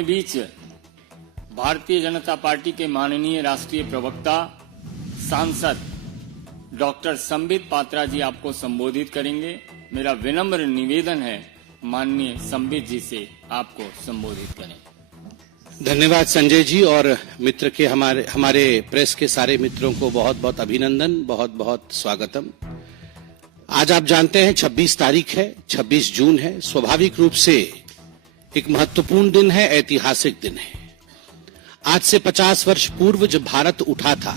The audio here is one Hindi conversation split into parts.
अपने बीच भारतीय जनता पार्टी के माननीय राष्ट्रीय प्रवक्ता सांसद डॉक्टर संबित पात्रा जी आपको संबोधित करेंगे। मेरा विनम्र निवेदन है माननीय संबित जी से आपको संबोधित करें। धन्यवाद संजय जी और मित्र के हमारे प्रेस के सारे मित्रों को बहुत बहुत अभिनंदन, बहुत बहुत स्वागतम। आज आप जानते हैं 26 तारीख है, 26 जून है। स्वाभाविक रूप से एक महत्वपूर्ण दिन है, ऐतिहासिक दिन है। आज से 50 वर्ष पूर्व जब भारत उठा था,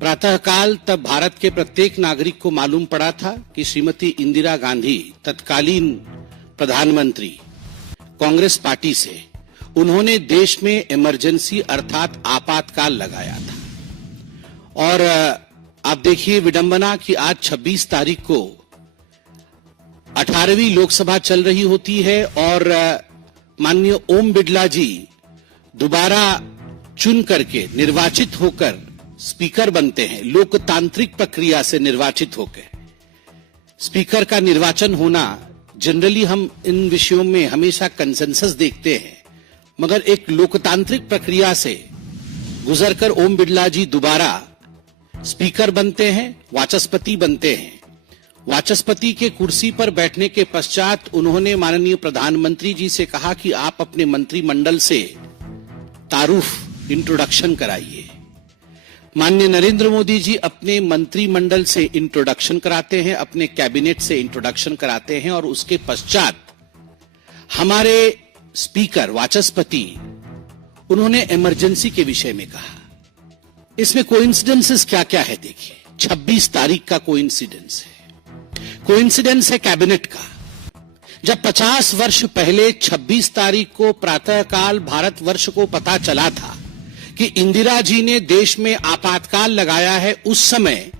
प्रातःकाल तब भारत के प्रत्येक नागरिक को मालूम पड़ा था कि श्रीमती इंदिरा गांधी तत्कालीन प्रधानमंत्री कांग्रेस पार्टी से उन्होंने देश में इमरजेंसी अर्थात आपातकाल लगाया था। और आप देखिए विडंबना कि आज 26 तारीख को 18वीं लोकसभा चल रही होती है और माननीय ओम बिड़ला जी दोबारा चुन करके निर्वाचित होकर स्पीकर बनते हैं। लोकतांत्रिक प्रक्रिया से निर्वाचित होकर स्पीकर का निर्वाचन होना, जनरली हम इन विषयों में हमेशा कंसेंसस देखते हैं, मगर एक लोकतांत्रिक प्रक्रिया से गुजरकर ओम बिड़ला जी दोबारा स्पीकर बनते हैं, वाचस्पति बनते हैं। वाचस्पति के कुर्सी पर बैठने के पश्चात उन्होंने माननीय प्रधानमंत्री जी से कहा कि आप अपने मंत्रिमंडल से तारुफ इंट्रोडक्शन कराइए। माननीय नरेंद्र मोदी जी अपने मंत्रिमंडल से इंट्रोडक्शन कराते हैं, अपने कैबिनेट से इंट्रोडक्शन कराते हैं और उसके पश्चात हमारे स्पीकर वाचस्पति उन्होंने इमरजेंसी के विषय में कहा। इसमें कोइंसिडेंसेस क्या क्या है देखिए। 26 तारीख का कोइंसिडेंस है कैबिनेट का। जब 50 वर्ष पहले 26 तारीख को प्रातःकाल भारतवर्ष को पता चला था कि इंदिरा जी ने देश में आपातकाल लगाया है, उस समय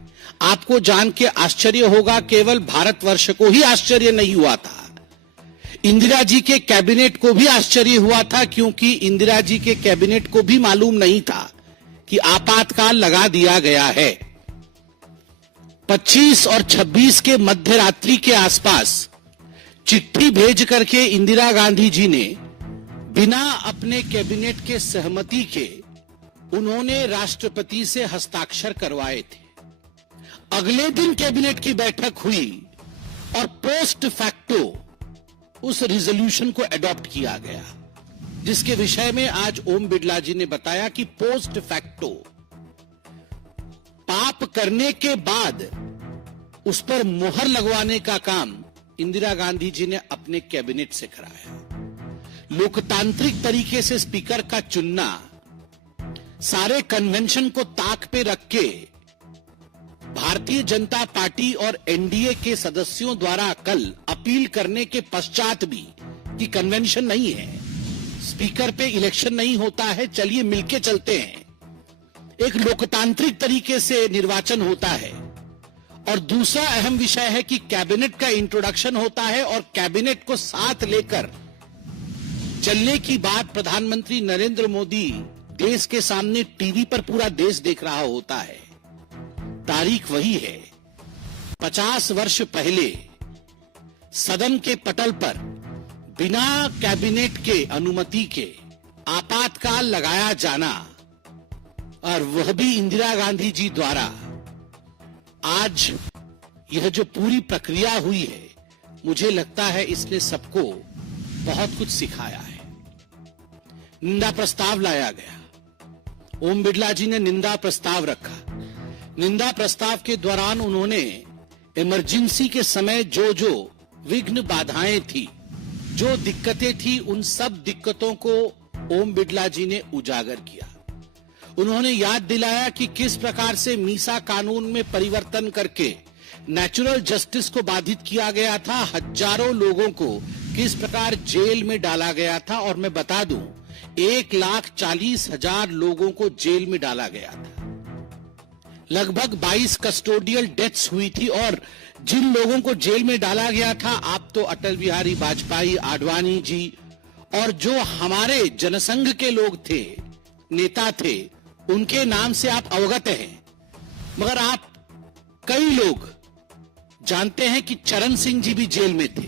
आपको जान के आश्चर्य होगा, केवल भारतवर्ष को ही आश्चर्य नहीं हुआ था, इंदिरा जी के कैबिनेट को भी आश्चर्य हुआ था, क्योंकि इंदिरा जी के कैबिनेट को भी मालूम नहीं था कि आपातकाल लगा दिया गया है। 25 और 26 के मध्य रात्रि के आसपास चिट्ठी भेज करके इंदिरा गांधी जी ने बिना अपने कैबिनेट के सहमति के उन्होंने राष्ट्रपति से हस्ताक्षर करवाए थे। अगले दिन कैबिनेट की बैठक हुई और पोस्ट फैक्टो उस रिजोल्यूशन को एडॉप्ट किया गया, जिसके विषय में आज ओम बिड़ला जी ने बताया कि पोस्ट फैक्टो पाप करने के बाद उस पर मोहर लगवाने का काम इंदिरा गांधी जी ने अपने कैबिनेट से कराया। लोकतांत्रिक तरीके से स्पीकर का चुनना, सारे कन्वेंशन को ताक पे रख के भारतीय जनता पार्टी और एनडीए के सदस्यों द्वारा कल अपील करने के पश्चात भी कि कन्वेंशन नहीं है, स्पीकर पे इलेक्शन नहीं होता है, चलिए मिलके चलते हैं, एक लोकतांत्रिक तरीके से निर्वाचन होता है। और दूसरा अहम विषय है कि कैबिनेट का इंट्रोडक्शन होता है और कैबिनेट को साथ लेकर चलने की बात प्रधानमंत्री नरेंद्र मोदी देश के सामने टीवी पर पूरा देश देख रहा होता है। तारीख वही है, 50 वर्ष पहले सदन के पटल पर बिना कैबिनेट के अनुमति के आपातकाल लगाया जाना, और वह भी इंदिरा गांधी जी द्वारा। आज यह जो पूरी प्रक्रिया हुई है, मुझे लगता है इसने सबको बहुत कुछ सिखाया है। निंदा प्रस्ताव लाया गया, ओम बिड़ला जी ने निंदा प्रस्ताव रखा। निंदा प्रस्ताव के दौरान उन्होंने इमरजेंसी के समय जो जो विघ्न बाधाएं थी, जो दिक्कतें थी, उन सब दिक्कतों को ओम बिड़ला जी ने उजागर किया। उन्होंने याद दिलाया कि किस प्रकार से मीसा कानून में परिवर्तन करके नेचुरल जस्टिस को बाधित किया गया था, हजारों लोगों को किस प्रकार जेल में डाला गया था। और मैं बता दूं, 1,40,000 लोगों को जेल में डाला गया था, लगभग 22 कस्टोडियल डेथ्स हुई थी। और जिन लोगों को जेल में डाला गया था, आप तो अटल बिहारी वाजपेयी, आडवाणी जी और जो हमारे जनसंघ के लोग थे, नेता थे, उनके नाम से आप अवगत हैं। मगर आप कई लोग जानते हैं कि चरण सिंह जी भी जेल में थे,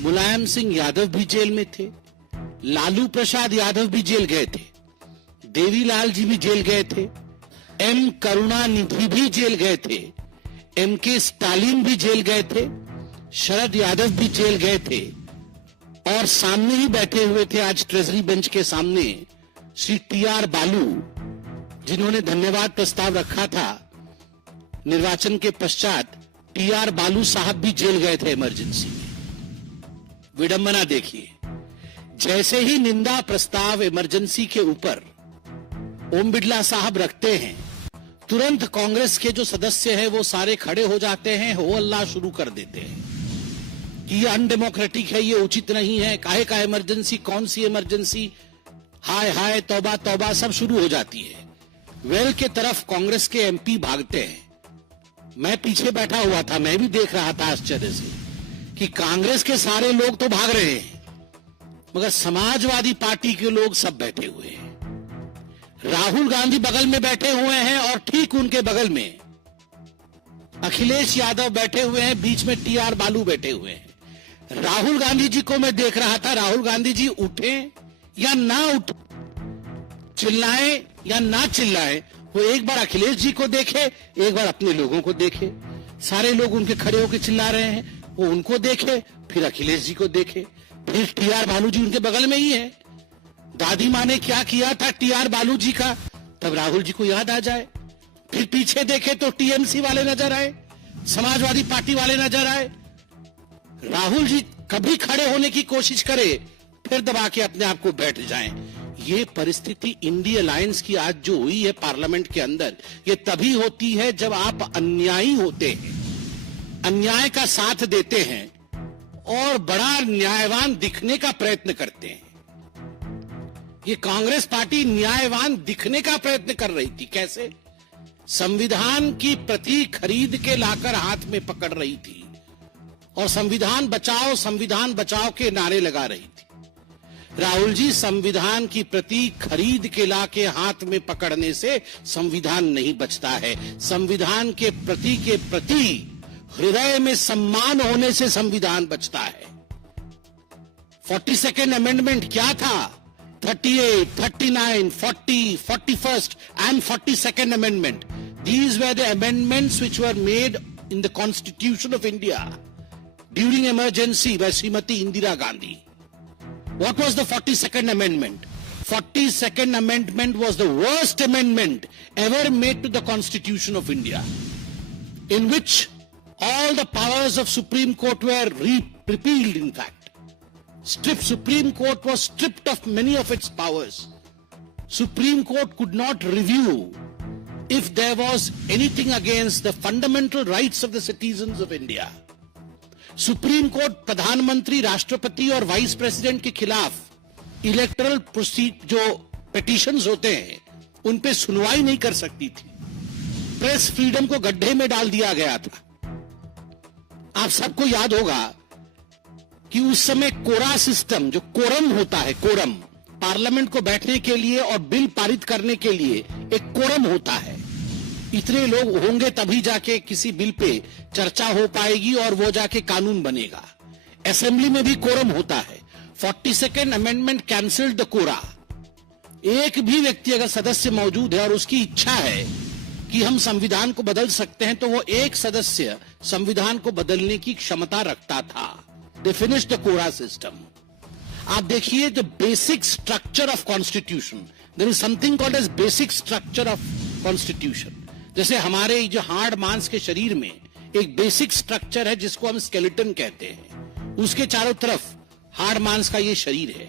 मुलायम सिंह यादव भी जेल में थे, लालू प्रसाद यादव भी जेल गए थे, देवीलाल जी भी जेल गए थे, एम करुणानिधि भी जेल गए थे, एम के स्टालिन भी जेल गए थे, शरद यादव भी जेल गए थे, और सामने ही बैठे हुए थे आज ट्रेजरी बेंच के सामने श्री टी.आर. बालू, जिन्होंने धन्यवाद प्रस्ताव रखा था निर्वाचन के पश्चात। टी.आर. बालू साहब भी जेल गए थे इमरजेंसी में। विडंबना देखिए, जैसे ही निंदा प्रस्ताव इमरजेंसी के ऊपर ओम बिड़ला साहब रखते हैं, तुरंत कांग्रेस के जो सदस्य हैं वो सारे खड़े हो जाते हैं, हो अल्लाह शुरू कर देते हैं कि ये अनडेमोक्रेटिक है, ये उचित नहीं है, काहे का इमरजेंसी, कौन सी इमरजेंसी, हाय हाय तौबा तौबा, सब शुरू हो जाती है। वेल के तरफ कांग्रेस के एमपी भागते हैं। मैं पीछे बैठा हुआ था, मैं भी देख रहा था आश्चर्य से कि कांग्रेस के सारे लोग तो भाग रहे हैं, मगर समाजवादी पार्टी के लोग सब बैठे हुए हैं। राहुल गांधी बगल में बैठे हुए हैं और ठीक उनके बगल में अखिलेश यादव बैठे हुए हैं, बीच में टी.आर. बालू बैठे हुए हैं। राहुल गांधी जी को मैं देख रहा था, राहुल गांधी जी उठे या ना उठे, चिल्लाएं या ना चिल्लाएं, वो एक बार अखिलेश जी को देखे, एक बार अपने लोगों को देखे। सारे लोग उनके खड़े होकर चिल्ला रहे हैं, वो उनको देखे, फिर अखिलेश जी को देखे, फिर टी.आर. बालू जी उनके बगल में ही है। दादी माँ ने क्या किया था टी.आर. बालू जी का, तब राहुल जी को याद आ जाए। फिर पीछे देखे तो टीएमसी वाले नजर आए, समाजवादी पार्टी वाले नजर आए। राहुल जी कभी खड़े होने की कोशिश करे, फिर दबा के अपने आप को बैठ जाएं। ये परिस्थिति इंडिया अलायंस की आज जो हुई है पार्लियामेंट के अंदर, ये तभी होती है जब आप अन्यायी होते हैं, अन्याय का साथ देते हैं और बड़ा न्यायवान दिखने का प्रयत्न करते हैं। ये कांग्रेस पार्टी न्यायवान दिखने का प्रयत्न कर रही थी। कैसे? संविधान की प्रति खरीद के लाकर हाथ में पकड़ रही थी और संविधान बचाओ के नारे लगा रही थी। राहुल जी, संविधान की प्रति खरीद के लाके हाथ में पकड़ने से संविधान नहीं बचता है। संविधान के प्रति हृदय में सम्मान होने से संविधान बचता है। 42nd अमेंडमेंट क्या था? 38, 39, 40, 41st and 42nd Amendment. These were the amendments which were made in the Constitution of India during emergency by Srimati Indira Gandhi. What was the 42nd Amendment? 42nd Amendment was the worst amendment ever made to the Constitution of India, in which all the powers of Supreme Court were repealed, in fact. Supreme Court was stripped of many of its powers. Supreme Court could not review if there was anything against the fundamental rights of the citizens of India. Supreme court प्रधानमंत्री, राष्ट्रपति और वाइस प्रेसिडेंट के खिलाफ इलेक्टरल जो पिटीशंस होते हैं उन पे सुनवाई नहीं कर सकती थी। प्रेस फ्रीडम को गड्ढे में डाल दिया गया था। आप सबको याद होगा कि उस समय कोरा सिस्टम, जो कोरम होता है, कोरम पार्लियामेंट को बैठने के लिए और बिल पारित करने के लिए एक कोरम होता है। इतने लोग होंगे तभी जाके किसी बिल पे चर्चा हो पाएगी और वो जाके कानून बनेगा। असेंबली में भी कोरम होता है। 42nd अमेंडमेंट कैंसिल्ड द कोरा। एक भी व्यक्ति अगर सदस्य मौजूद है और उसकी इच्छा है कि हम संविधान को बदल सकते हैं, तो वो एक सदस्य संविधान को बदलने की क्षमता रखता था। They finished the Kora system. आप देखिए the basic structure of constitution, there is something called as basic structure of constitution. जैसे हमारे जो हार्ड मांस के शरीर में एक बेसिक स्ट्रक्चर है जिसको हम स्केलेटन कहते हैं, उसके चारों तरफ हार्ड मांस का ये शरीर है।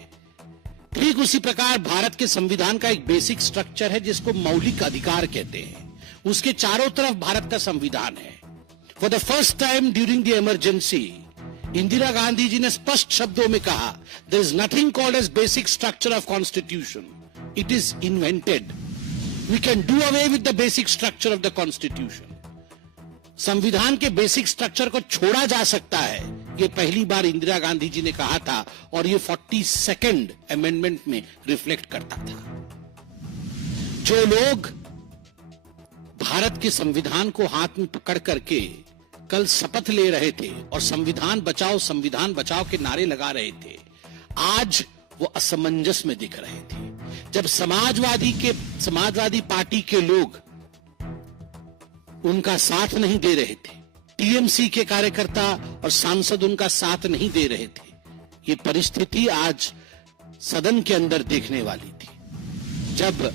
ठीक उसी प्रकार भारत के संविधान का एक बेसिक स्ट्रक्चर है जिसको मौलिक अधिकार कहते हैं, उसके चारों तरफ भारत का संविधान है। For the first time during the emergency, Indira Gandhi ji ने स्पष्ट शब्दों में कहा, there is nothing called as basic structure of constitution, it is invented. We can do away with the basic structure of the constitution. संविधान के बेसिक स्ट्रक्चर को छोड़ा जा सकता है, ये पहली बार इंदिरा गांधी जी ने कहा था और ये 42nd अमेंडमेंट में रिफ्लेक्ट करता था। जो लोग भारत के संविधान को हाथ में पकड़ करके कल शपथ ले रहे थे और संविधान बचाओ के नारे लगा रहे थे, आज वो असमंजस में दिख रहे थे। जब समाजवादी पार्टी के लोग उनका साथ नहीं दे रहे थे, टीएमसी के कार्यकर्ता और सांसद उनका साथ नहीं दे रहे थे, ये परिस्थिति आज सदन के अंदर देखने वाली थी। जब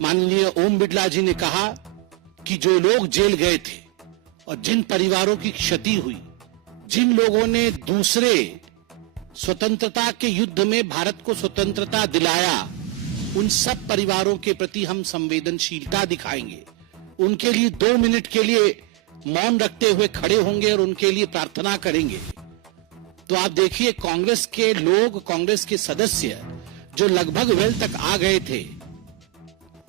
माननीय ओम बिड़ला जी ने कहा कि जो लोग जेल गए थे और जिन परिवारों की क्षति हुई, जिन लोगों ने दूसरे स्वतंत्रता के युद्ध में भारत को स्वतंत्रता दिलाया, उन सब परिवारों के प्रति हम संवेदनशीलता दिखाएंगे, उनके लिए 2 मिनट के लिए मौन रखते हुए खड़े होंगे और उनके लिए प्रार्थना करेंगे। तो आप देखिए, कांग्रेस के लोग, कांग्रेस के सदस्य जो लगभग वेल तक आ गए थे,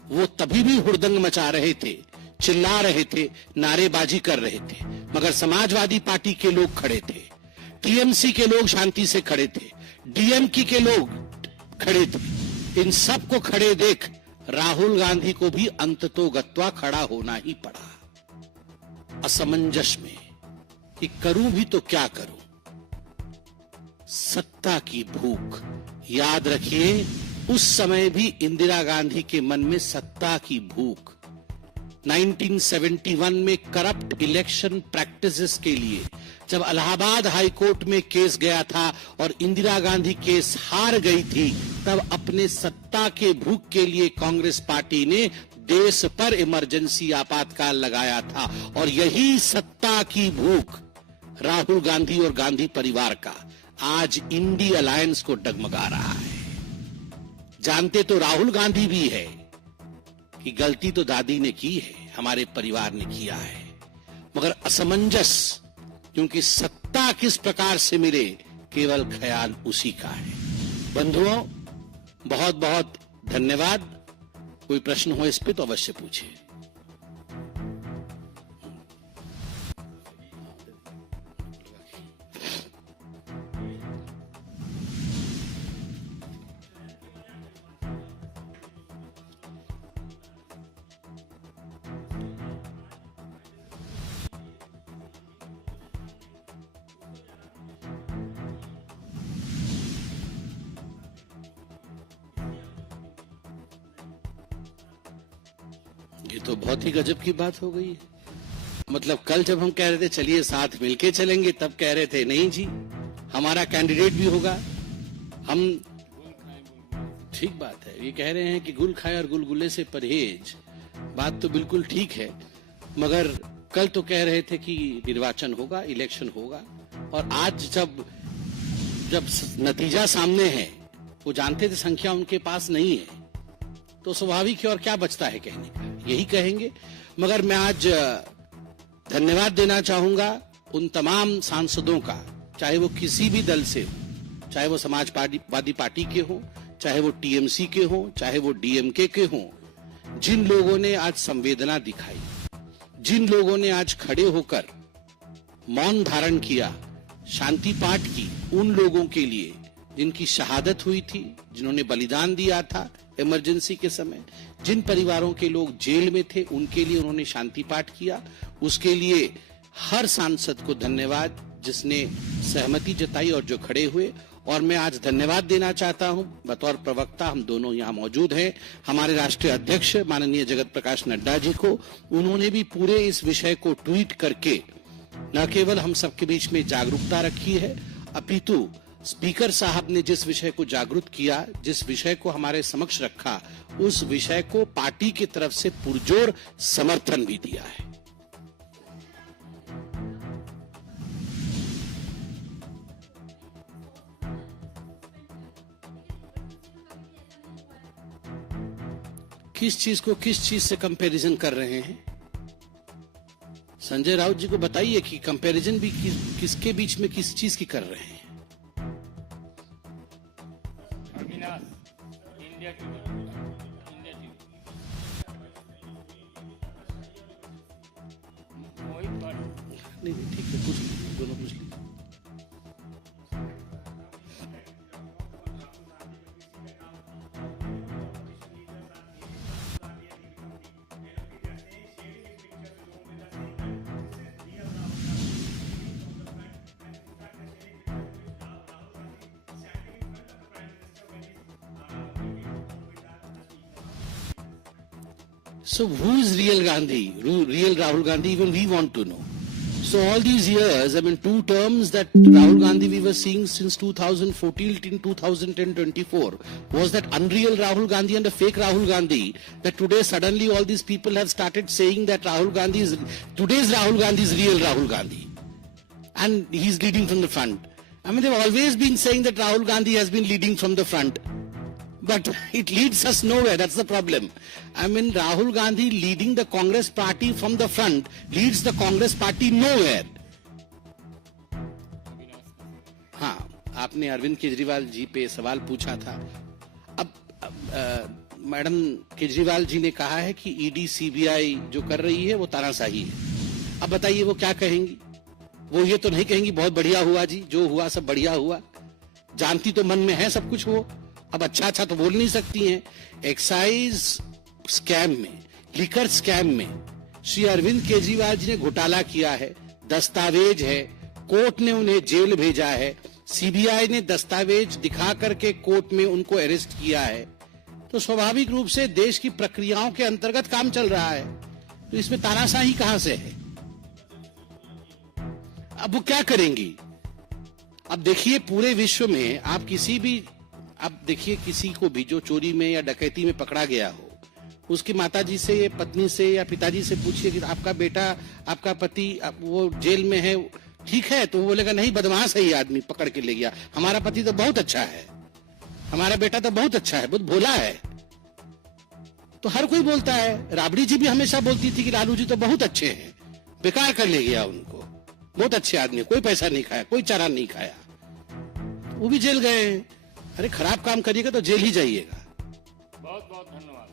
वो तभी भी हुड़दंग मचा रहे थे, चिल्ला रहे थे, नारेबाजी कर रहे थे, मगर समाजवादी पार्टी के लोग खड़े थे, टीएमसी के लोग शांति से खड़े थे, डीएमके के लोग खड़े थे। इन सब को खड़े देख राहुल गांधी को भी अंततोगत्वा खड़ा होना ही पड़ा, असमंजस में कि करूं भी तो क्या करूं। सत्ता की भूख, याद रखिए, उस समय भी इंदिरा गांधी के मन में सत्ता की भूख। 1971 में करप्ट इलेक्शन प्रैक्टिसेस के लिए जब इलाहाबाद हाई कोर्ट में केस गया था और इंदिरा गांधी केस हार गई थी, तब अपने सत्ता के भूख के लिए कांग्रेस पार्टी ने देश पर इमरजेंसी आपातकाल लगाया था। और यही सत्ता की भूख राहुल गांधी और गांधी परिवार का आज इंडी अलायंस को डगमगा रहा है। जानते तो राहुल गांधी भी है कि गलती तो दादी ने की है, हमारे परिवार ने किया है, मगर असमंजस, क्योंकि सत्ता किस प्रकार से मिले केवल ख्याल उसी का है। बंधुओं, बहुत बहुत धन्यवाद। कोई प्रश्न हो इस पे तो अवश्य पूछिए। ये तो बहुत ही गजब की बात हो गई है। मतलब कल जब हम कह रहे थे चलिए साथ मिलके चलेंगे, तब कह रहे थे नहीं जी, हमारा कैंडिडेट भी होगा, हम ठीक बात है। ये कह रहे हैं कि गुल खाए और गुलगुले से परहेज, बात तो बिल्कुल ठीक है, मगर कल तो कह रहे थे कि निर्वाचन होगा, इलेक्शन होगा, और आज जब नतीजा सामने है, वो जानते थे संख्या उनके पास नहीं है, तो स्वाभाविक है, और क्या बचता है कहने का, यही कहेंगे। मगर मैं आज धन्यवाद देना चाहूंगा उन तमाम सांसदों का, चाहे वो किसी भी दल से हो, चाहे वो समाजवादी पार्टी के हो, चाहे वो टीएमसी के हो, चाहे वो डीएमके के हो, जिन लोगों ने आज संवेदना दिखाई, जिन लोगों ने आज खड़े होकर मौन धारण किया, शांति पाठ की, उन लोगों के लिए जिनकी शहादत हुई थी, जिन्होंने बलिदान दिया था इमरजेंसी के समय, जिन परिवारों के लोग जेल में थे, उनके लिए उन्होंने शांति पाठ किया, उसके लिए हर सांसद को धन्यवाद जिसने सहमति जताई और जो खड़े हुए। और मैं आज धन्यवाद देना चाहता हूं बतौर प्रवक्ता, हम दोनों यहां मौजूद हैं, हमारे राष्ट्रीय अध्यक्ष माननीय जगत प्रकाश नड्डा जी को। उन्होंने भी पूरे इस विषय को ट्वीट करके न केवल हम सबके बीच में जागरूकता रखी है, अपितु स्पीकर साहब ने जिस विषय को जागरूक किया, जिस विषय को हमारे समक्ष रखा, उस विषय को पार्टी की तरफ से पुरजोर समर्थन भी दिया है। किस चीज को किस चीज से कंपैरिजन कर रहे हैं? संजय राउत जी को बताइए कि कंपैरिजन भी किसके बीच में किस चीज की कर रहे हैं? इंडिया टीवी नहीं, ठीक है, पूछ लीजिए, दोनों पूछ लीजिए। So who is real Gandhi? Real Rahul Gandhi? Even we want to know. So all these years, I mean, 2 terms that Rahul Gandhi we were seeing since 2014 till 2024 was that unreal Rahul Gandhi and a fake Rahul Gandhi. That today suddenly all these people have started saying that today's Rahul Gandhi is real Rahul Gandhi, and he's leading from the front. I mean, they've always been saying that Rahul Gandhi has been leading from the front. But it leads us nowhere. That's the problem. I mean, Rahul Gandhi leading the Congress party from the front leads the Congress party nowhere. हाँ, आपने अरविंद केजरीवाल जी पे सवाल पूछा था. अब मैडम केजरीवाल जी ने कहा है कि ईडी सीबीआई जो कर रही है वो तानाशाही है. अब बताइए वो क्या कहेंगी? वो ये तो नहीं कहेंगी बहुत बढ़िया हुआ जी, जो हुआ सब बढ़िया हुआ. जानती तो मन में है सब कुछ वो. अब अच्छा तो बोल नहीं सकती हैं. एक्साइज स्कैम में, लिकर स्कैम में श्री अरविंद केजरीवाल जी ने घोटाला किया है. दस्तावेज है, कोर्ट ने उन्हें जेल भेजा है. सीबीआई ने दस्तावेज दिखा करके कोर्ट में उनको अरेस्ट किया है. तो स्वाभाविक रूप से देश की प्रक्रियाओं के अंतर्गत काम चल रहा है. तो इसमें तानाशाही कहां से है? अब वो क्या करेंगी? अब देखिए, पूरे विश्व में आप अब देखिए किसी को भी जो चोरी में या डकैती में पकड़ा गया हो, उसकी माताजी से या पत्नी से या पिताजी से पूछिए कि आपका बेटा, आपका पति वो जेल में है, ठीक है? तो वो बोलेगा नहीं, बदमाश है ये आदमी, पकड़ के ले गया. हमारा पति तो बहुत अच्छा है, हमारा बेटा तो बहुत अच्छा है, बहुत भोला है. तो हर कोई बोलता है. राबड़ी जी भी हमेशा बोलती थी कि लालू जी तो बहुत अच्छे हैं, बेकार कर ले गया उनको, बहुत अच्छे आदमी, कोई पैसा नहीं खाया, कोई चारा नहीं खाया. वो भी जेल गए. अरे खराब काम करिएगा तो जेल ही जाइएगा. बहुत बहुत धन्यवाद.